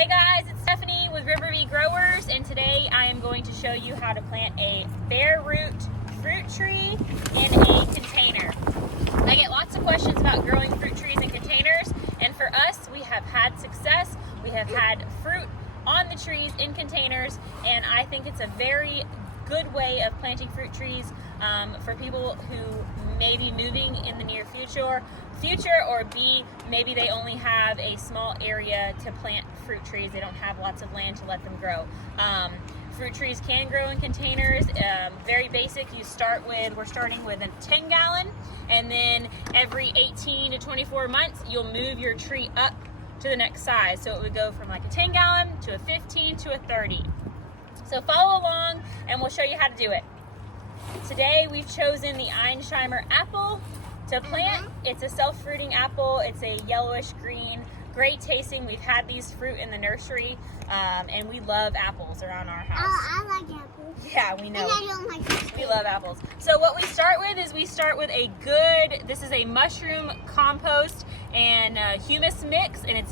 Hey guys, it's Stephanie with Riverview Growers, and today I am going to show you how to plant a bare root fruit tree in a container. I get lots of questions about growing fruit trees in containers, and for us, we have had success. We have had fruit on the trees in containers, and I think it's a very good way of planting fruit trees for people who may be moving in the near future, or B, maybe they only have a small area to plant fruit trees. They don't have lots of land to let them grow. Fruit trees can grow in containers. Very basic. We're starting with a 10-gallon, and then every 18 to 24 months, you'll move your tree up to the next size. So it would go from like a 10-gallon to a 15 to a 30. So follow along and we'll show you how to do it. Today we've chosen the Einsheimer apple to plant. It's a self-fruiting apple. It's a yellowish green, great tasting. We've had these fruit in the nursery and we love apples around our house. I like apples. Yeah, we know. And I don't like apples. We love apples. So what we start with is this is a mushroom compost and humus mix, and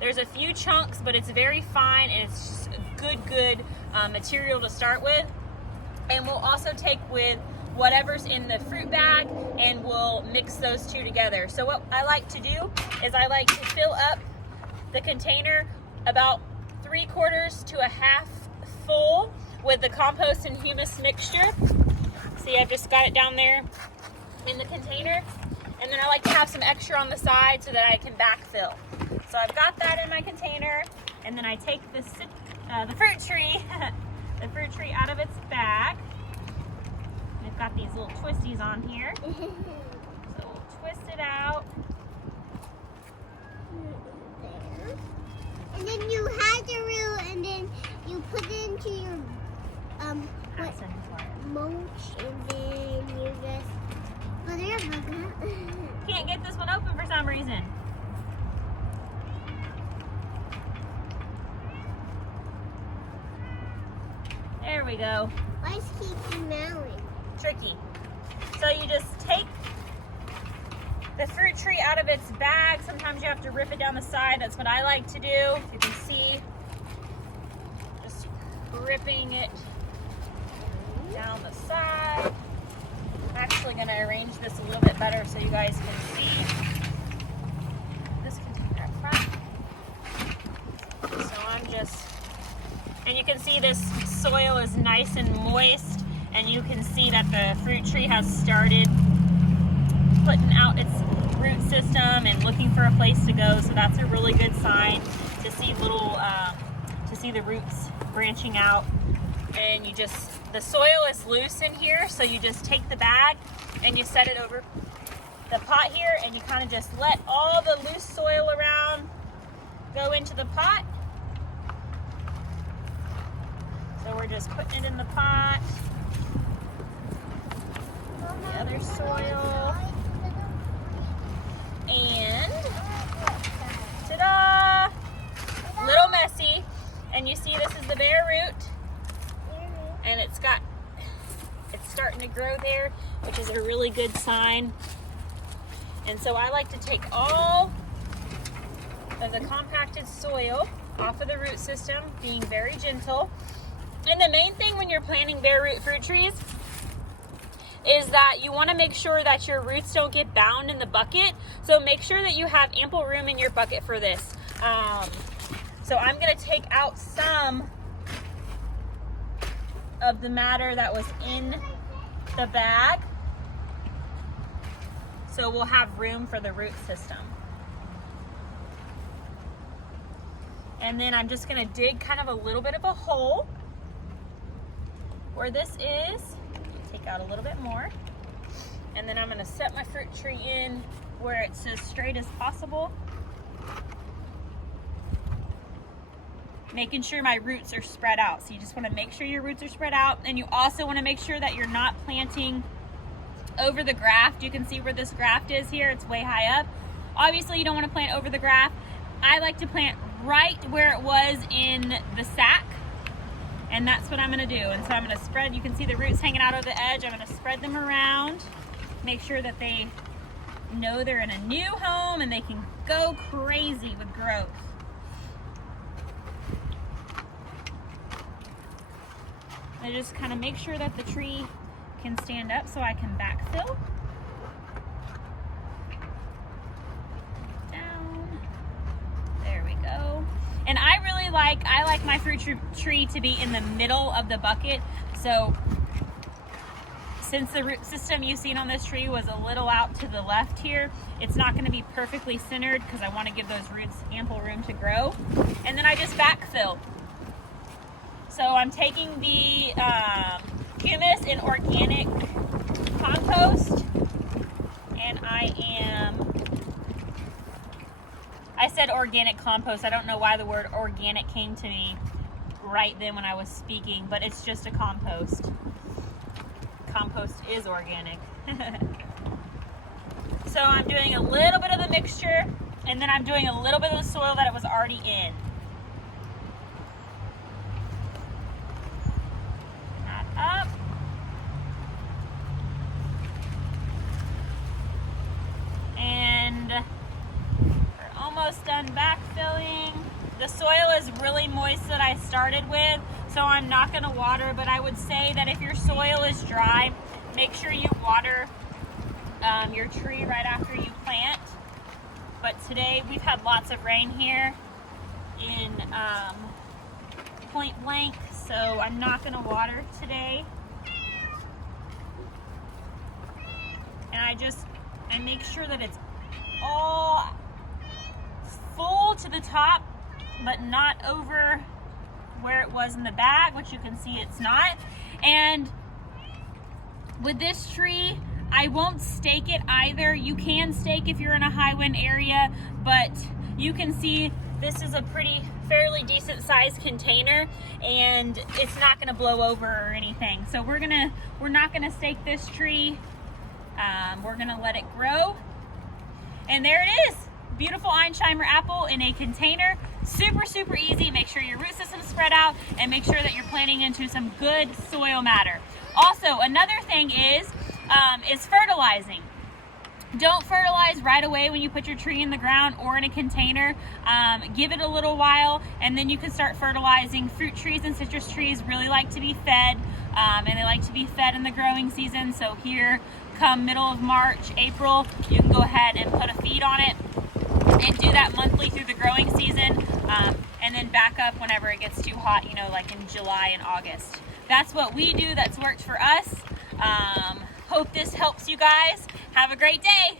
there's a few chunks, but it's very fine, and it's just a good material to start with. And we'll also take with whatever's in the fruit bag and we'll mix those two together. So what I like to do is I like to fill up the container about 3/4 to a half full with the compost and humus mixture. See, I've just got it down there in the container, and then I like to have some extra on the side so that I can backfill. So I've got that in my container, and then I take the fruit tree the fruit tree out of its bag. We've got these little twisties on here. So we'll twist it out. And then you hide the root, and then you put it into your mulch, and then you just put it up. Can't get this one open for some reason. There we go. Why is he smelling? Tricky. So you just take the fruit tree out of its bag. Sometimes you have to rip it down the side. That's what I like to do. You can see, just ripping it down the side. I'm actually going to arrange this a little bit better so you guys can see. This can take that front. So and you can see this soil is nice and moist, and you can see that the fruit tree has started putting out its root system and looking for a place to go. So that's a really good sign to see the roots branching out. And the soil is loose in here, so you just take the bag and you set it over the pot here, and you kind of just let all the loose soil around go into the pot. So we're just putting it in the pot. The other soil. And ta-da! A little messy. And you see this is the bare root. And it's starting to grow there, which is a really good sign. And so I like to take all of the compacted soil off of the root system, being very gentle. And the main thing when you're planting bare root fruit trees is that you want to make sure that your roots don't get bound in the bucket. So make sure that you have ample room in your bucket for this. So I'm going to take out some of the matter that was in the bag, so we'll have room for the root system. And then I'm just going to dig kind of a little bit of a hole where this is. Take out a little bit more, and then I'm going to set my fruit tree in where it's as straight as possible, making sure my roots are spread out. So you just want to make sure your roots are spread out, and you also want to make sure that you're not planting over the graft. You can see where this graft is here. It's way high up. Obviously you don't want to plant over the graft. I like to plant right where it was in the sack, and that's what I'm going to do. And so I'm going to spread, you can see the roots hanging out over the edge. I'm going to spread them around, make sure that they know they're in a new home and they can go crazy with growth. I just kind of make sure that the tree can stand up so I can backfill. Down. There we go. And I like my fruit tree to be in the middle of the bucket. So since the root system you've seen on this tree was a little out to the left here, it's not going to be perfectly centered because I want to give those roots ample room to grow. And then I just backfill. So I'm taking the humus and organic compost, and I said organic compost. I don't know why the word organic came to me right then when I was speaking, but it's just a compost. Compost is organic. So I'm doing a little bit of the mixture, and then I'm doing a little bit of the soil that it was already in. That up. And we're almost done backfilling. The soil is really moist that I started with, so I'm not going to water, but I would say that if your soil is dry, make sure you water your tree right after you plant. But today we've had lots of rain here in Point Blank, so I'm not going to water today. And I make sure that it's all full to the top, but not over where it was in the bag, which you can see it's not. And with this tree, I won't stake it either. You can stake if you're in a high wind area, but you can see this is a fairly decent sized container, and it's not gonna blow over or anything. So we're not gonna stake this tree. We're gonna let it grow. And there it is. Beautiful Einsheimer apple in a container. Super, super easy. Make sure your root system's spread out, and make sure that you're planting into some good soil matter. Also, another thing is fertilizing. Don't fertilize right away when you put your tree in the ground or in a container. Give it a little while, and then you can start fertilizing. Fruit trees and citrus trees really like to be fed, and they like to be fed in the growing season. So here, come middle of March, April, you can go ahead and put a feed on it and do that monthly through the growing season, and then back up whenever it gets too hot, like in July and August. That's what we do. That's worked for us. Hope this helps you guys. Have a great day.